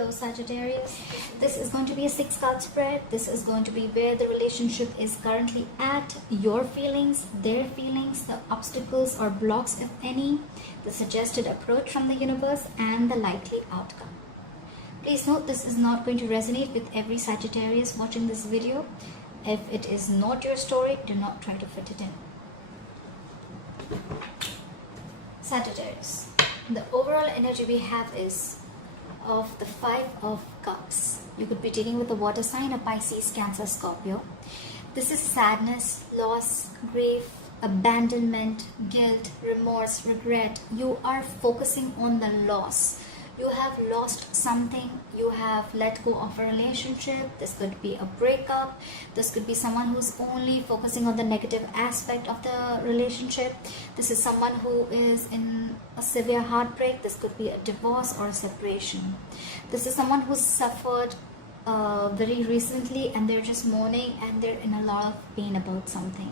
Hello Sagittarius, this is going to be a 6-card spread. This is going to be where the relationship is currently at, your feelings, their feelings, the obstacles or blocks if any, the suggested approach from the universe and the likely outcome. Please note this is not going to resonate with every Sagittarius watching this video. If it is not your story, do not try to fit it in. Sagittarius, the overall energy we have is of the 5 of Cups. You could be dealing with a water sign, a Pisces, Cancer, Scorpio. This is sadness, loss, grief, abandonment, guilt, remorse, regret. You are focusing on the loss. You have lost something. You have let go of a relationship. This could be a breakup. This could be someone who's only focusing on the negative aspect of the relationship. This is someone who is in a severe heartbreak. This could be a divorce or a separation. This is someone who's suffered very recently and they're just mourning and they're in a lot of pain about something.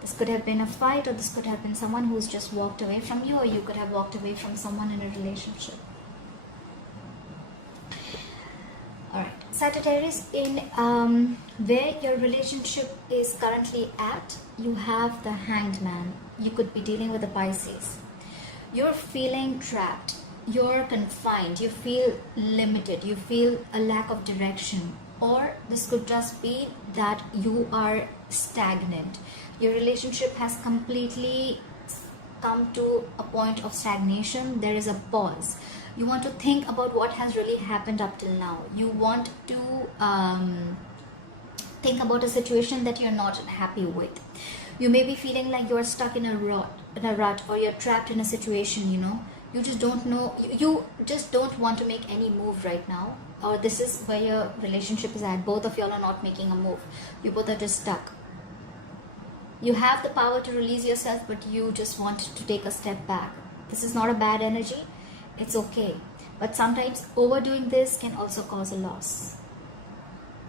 This could have been a fight, or this could have been someone who's just walked away from you, or you could have walked away from someone in a relationship. Alright, Sagittarius, in where your relationship is currently at, you have the Hanged Man. You could be dealing with a Pisces. You're feeling trapped. You're confined. You feel limited. You feel a lack of direction. Or this could just be that you are stagnant. Your relationship has completely come to a point of stagnation. There is a pause. You want to think about what has really happened up till now. You want to think about a situation that you're not happy with. You may be feeling like you're stuck in a rut, or you're trapped in a situation, you know. You just don't know, you just don't want to make any move right now. Or this is where your relationship is at. Both of y'all are not making a move. You both are just stuck. You have the power to release yourself, but you just want to take a step back. This is not a bad energy. It's okay, but sometimes overdoing this can also cause a loss.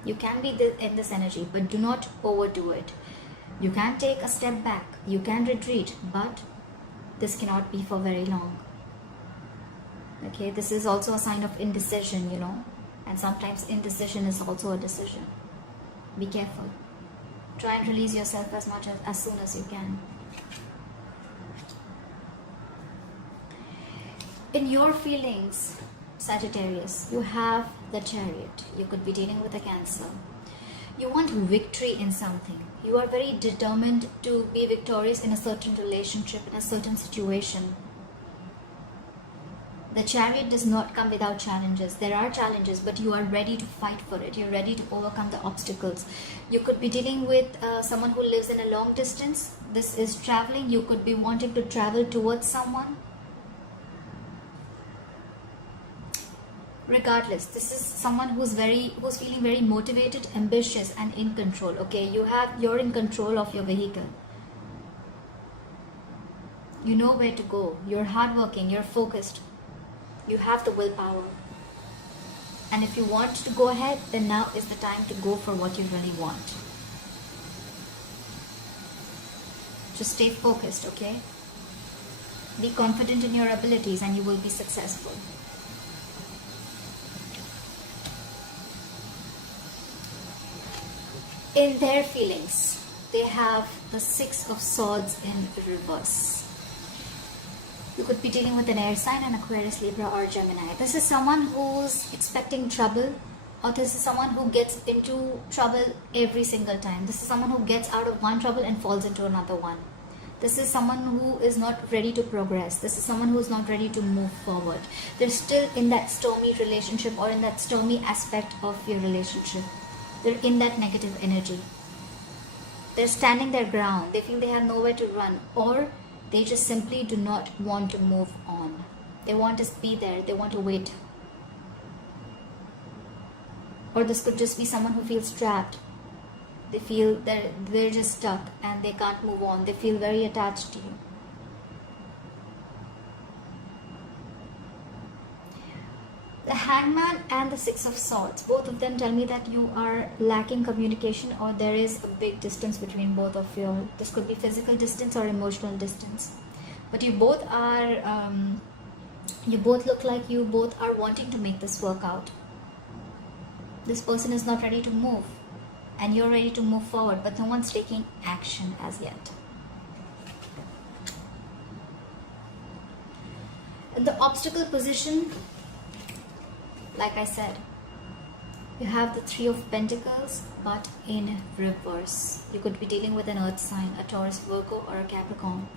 You can be in this energy, but do not overdo it. You can take a step back, you can retreat, but this cannot be for very long. Okay, this is also a sign of indecision, you know, and sometimes indecision is also a decision. Be careful. Try and release yourself as soon as you can. In your feelings, Sagittarius, you have the Chariot. You could be dealing with a Cancer. You want victory in something. You are very determined to be victorious in a certain relationship, in a certain situation. The Chariot does not come without challenges. There are challenges, but you are ready to fight for it. You're ready to overcome the obstacles. You could be dealing with someone who lives in a long distance. This is traveling. You could be wanting to travel towards someone. Regardless, this is someone who's feeling very motivated, ambitious and in control. Okay, you're in control of your vehicle. You know where to go. You're hardworking, you're focused. You have the willpower. And if you want to go ahead, then now is the time to go for what you really want. Just stay focused, okay? Be confident in your abilities and you will be successful. In their feelings, they have the 6 of Swords in reverse. You could be dealing with an air sign, an Aquarius, Libra or Gemini. This is someone who's expecting trouble, or this is someone who gets into trouble every single time. This is someone who gets out of one trouble and falls into another one. This is someone who is not ready to progress. This is someone who is not ready to move forward. They're still in that stormy relationship or in that stormy aspect of your relationship. They're in that negative energy. They're standing their ground. They feel they have nowhere to run, or they just simply do not want to move on. They want to be there. They want to wait. Or this could just be someone who feels trapped. They feel that they're just stuck and they can't move on. They feel very attached to you. The Hangman and the 6 of Swords, both of them tell me that you are lacking communication, or there is a big distance between both of you. This could be physical distance or emotional distance. But you both are You both look like you both are wanting to make this work out. This person is not ready to move, and you're ready to move forward, but no one's taking action as yet. In the obstacle position, like I said, you have the Three of Pentacles, but in reverse. You could be dealing with an earth sign, a Taurus, Virgo, or a Capricorn.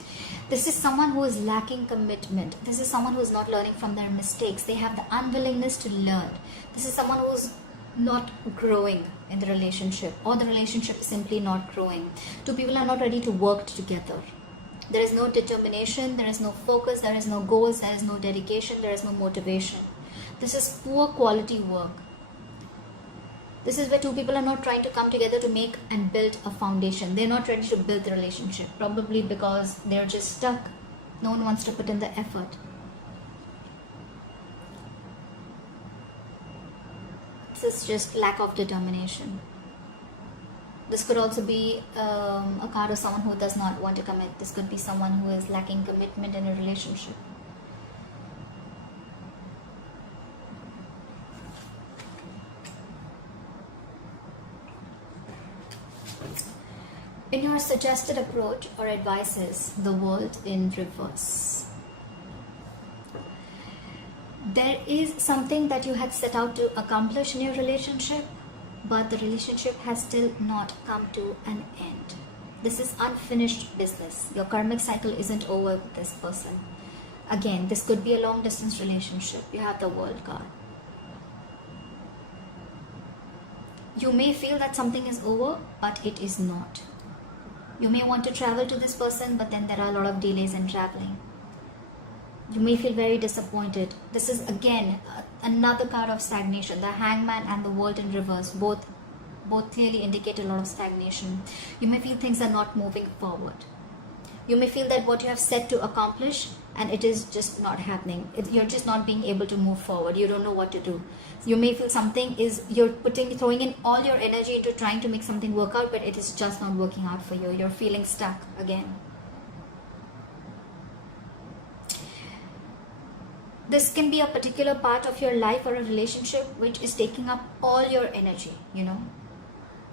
This is someone who is lacking commitment. This is someone who is not learning from their mistakes. They have the unwillingness to learn. This is someone who is not growing in the relationship, or the relationship is simply not growing. Two people are not ready to work together. There is no determination, there is no focus, there is no goals, there is no dedication, there is no motivation. This is poor quality work. This is where two people are not trying to come together to make and build a foundation. They're not ready to build the relationship, probably because they're just stuck. No one wants to put in the effort. This is just lack of determination. This could also be a card of someone who does not want to commit. This could be someone who is lacking commitment in a relationship. In your suggested approach or advices, the world in reverse. There is something that you had set out to accomplish in your relationship, but the relationship has still not come to an end. This is unfinished business. Your karmic cycle isn't over with this person. Again, this could be a long distance relationship. You have the World card. You may feel that something is over, but it is not. You may want to travel to this person, but then there are a lot of delays in traveling. You may feel very disappointed. This is again another card of stagnation. The Hangman and the World in reverse both clearly indicate a lot of stagnation. You may feel things are not moving forward. You may feel that what you have set to accomplish and it is just not happening. You're just not being able to move forward. You don't know what to do. You may feel something is, you're throwing in all your energy into trying to make something work out, but it is just not working out for you. You're feeling stuck again. This can be a particular part of your life or a relationship which is taking up all your energy,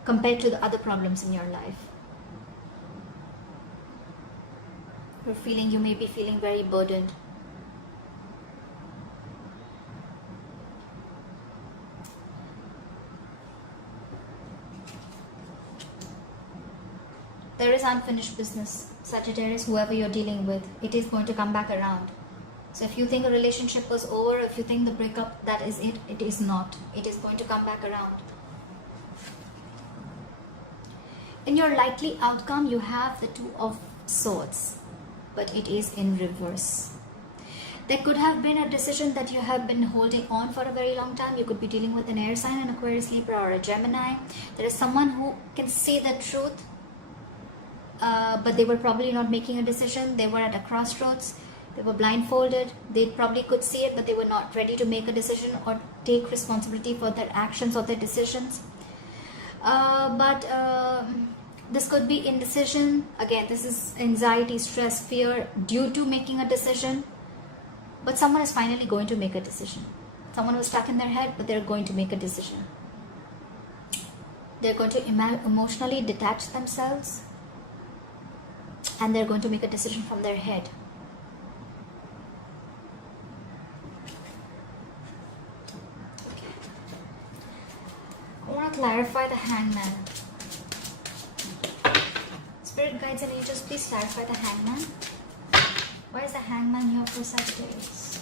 compared to the other problems in your life. You may be feeling very burdened. There is unfinished business, Sagittarius, whoever you're dealing with, it is going to come back around. So if you think a relationship was over, if you think the breakup, that is it, it is not. It is going to come back around. In your likely outcome, you have the Two of Swords, but it is in reverse. There could have been a decision that you have been holding on for a very long time. You could be dealing with an air sign, an Aquarius, Libra, or a Gemini. There is someone who can say the truth, but they were probably not making a decision. They were at a crossroads. They were blindfolded. They probably could see it, but they were not ready to make a decision or take responsibility for their actions or their decisions. This could be indecision. Again, this is anxiety, stress, fear due to making a decision. But someone is finally going to make a decision. Someone was stuck in their head, but they're going to make a decision. They're going to emotionally detach themselves, and they're going to make a decision from their head. I want to clarify the Hangman. Spirit guides and angels, please clarify the Hangman. Why is the Hangman here for Sagittarius?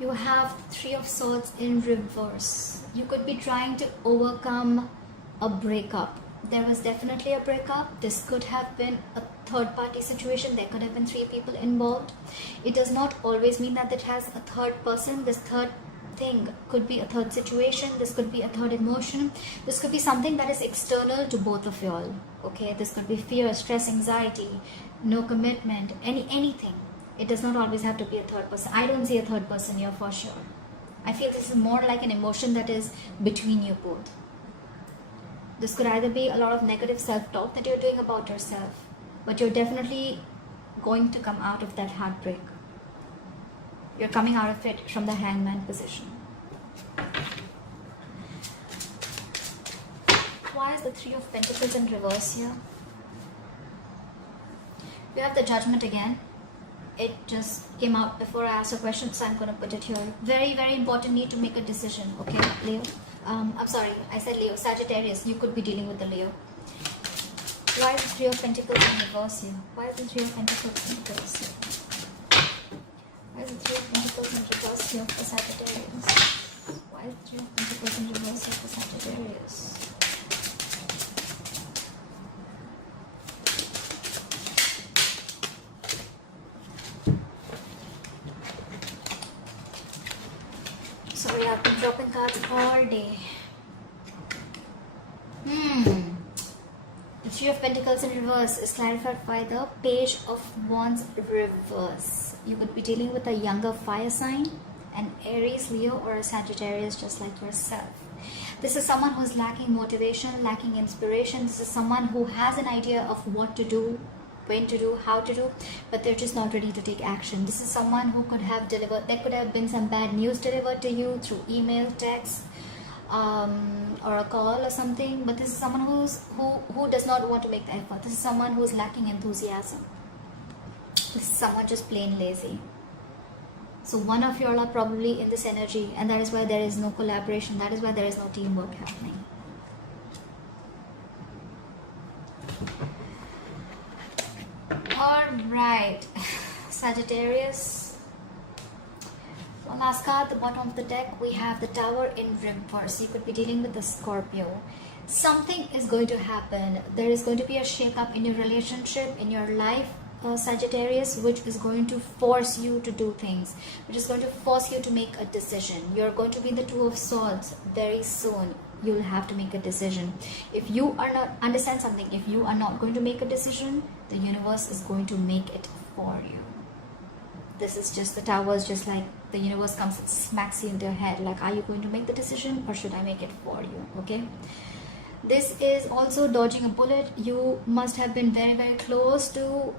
You have Three of Swords in reverse. You could be trying to overcome a breakup. There was definitely a breakup. This could have been a third party situation. There could have been three people involved. It does not always mean that it has a third person. This third thing could be a third situation. This could be a third emotion. This could be something that is external to both of y'all. Okay, this could be fear, stress, anxiety, no commitment, anything. It does not always have to be a third person. I don't see a third person here for sure. I feel this is more like an emotion that is between you both. This could either be a lot of negative self-talk that you're doing about yourself, but you're definitely going to come out of that heartbreak. You're coming out of it from the Hangman position. Why is the Three of Pentacles in reverse here? We have the Judgment again. It just came out before I asked a question, so I'm going to put it here. Very, very important, need to make a decision, okay, Leo? I'm sorry, I said Leo. Sagittarius, you could be dealing with the Leo. Why is the Three of Pentacles in reverse here? Why is the Three of Pentacles in reverse here? Why is the Three of Pentacles in reverse here for Sagittarius? Why is the Three of Pentacles in reverse here for Sagittarius? Sorry, I've been dropping cards all day. The Three of Pentacles in reverse is clarified by the Page of Wands reverse. You could be dealing with a younger fire sign, an Aries, Leo, or a Sagittarius just like yourself. This is someone who's lacking motivation, lacking inspiration. This is someone who has an idea of what to do, when to do, how to do, but they're just not ready to take action. This is someone who could have delivered, there could have been some bad news delivered to you through email, text, or a call or something, but this is someone who does not want to make the effort. This is someone who's lacking enthusiasm. This is someone just plain lazy. So one of you all are probably in this energy, and that is why there is no collaboration, that is why there is no teamwork happening. Alright, Sagittarius. One last card, the bottom of the deck, we have the Tower in reverse. You could be dealing with the Scorpio. Something is going to happen. There is going to be a shake-up in your relationship, in your life, Sagittarius, which is going to force you to do things, which is going to force you to make a decision. You're going to be the Two of Swords very soon. You'll have to make a decision. If you are not, understand something, if you are not going to make a decision, the universe is going to make it for you. This is just the Towers, just like the universe comes and smacks you into your head, like, are you going to make the decision or should I make it for you? Okay, this is also dodging a bullet. You must have been very, very close to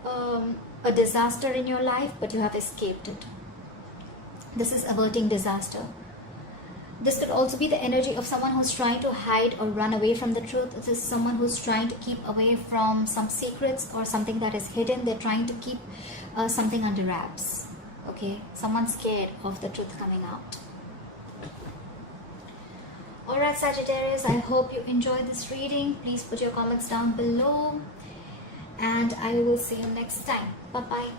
a disaster in your life, but you have escaped it. This is averting disaster. This could also be the energy of someone who's trying to hide or run away from the truth. This is someone who's trying to keep away from some secrets or something that is hidden. They're trying to keep something under wraps. Okay, someone's scared of the truth coming out. Alright, Sagittarius, I hope you enjoyed this reading. Please put your comments down below, and I will see you next time. Bye-bye.